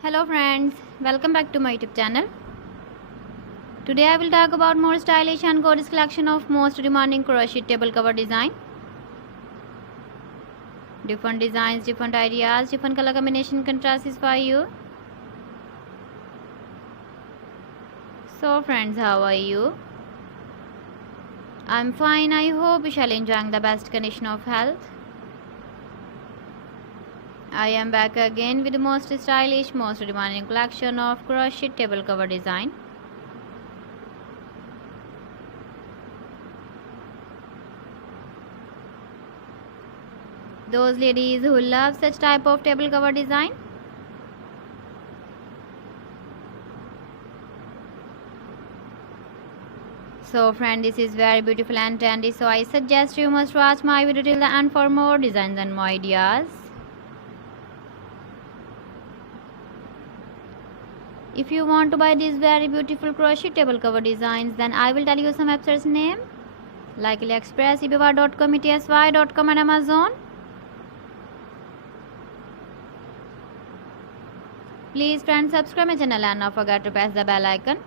Hello friends, welcome back to my YouTube channel. Today I will talk about more stylish and gorgeous collection of most demanding crochet table cover design. Different designs, different ideas, different color combination contrasts for you. So friends, how are you? I'm fine. I hope you shall enjoying the best condition of health. I am back again with the most stylish, most demanding collection of crochet table cover design. Those ladies who love such type of table cover design, so friend, this is very beautiful and trendy, so I suggest you must watch my video till the end for more designs and more ideas. If you want to buy these very beautiful crochet table cover designs, then I will tell you some websites name like AliExpress, eBay.com, ETSY.com and Amazon. Please friends, subscribe my channel and not forget to press the bell icon.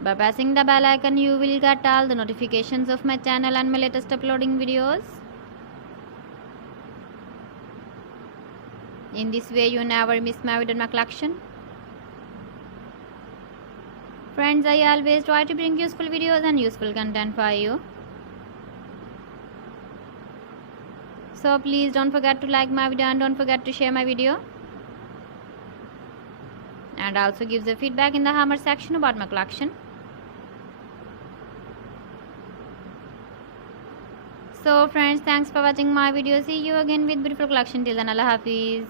By pressing the bell icon, you will get all the notifications of my channel and my latest uploading videos. In this way, you never miss my video in my collection. Friends, I always try to bring useful videos and useful content for you. So please don't forget to like my video and don't forget to share my video. And also give the feedback in the comment section about my collection. So friends, thanks for watching my video. See you again with beautiful collection. Till then, Allah Hafiz.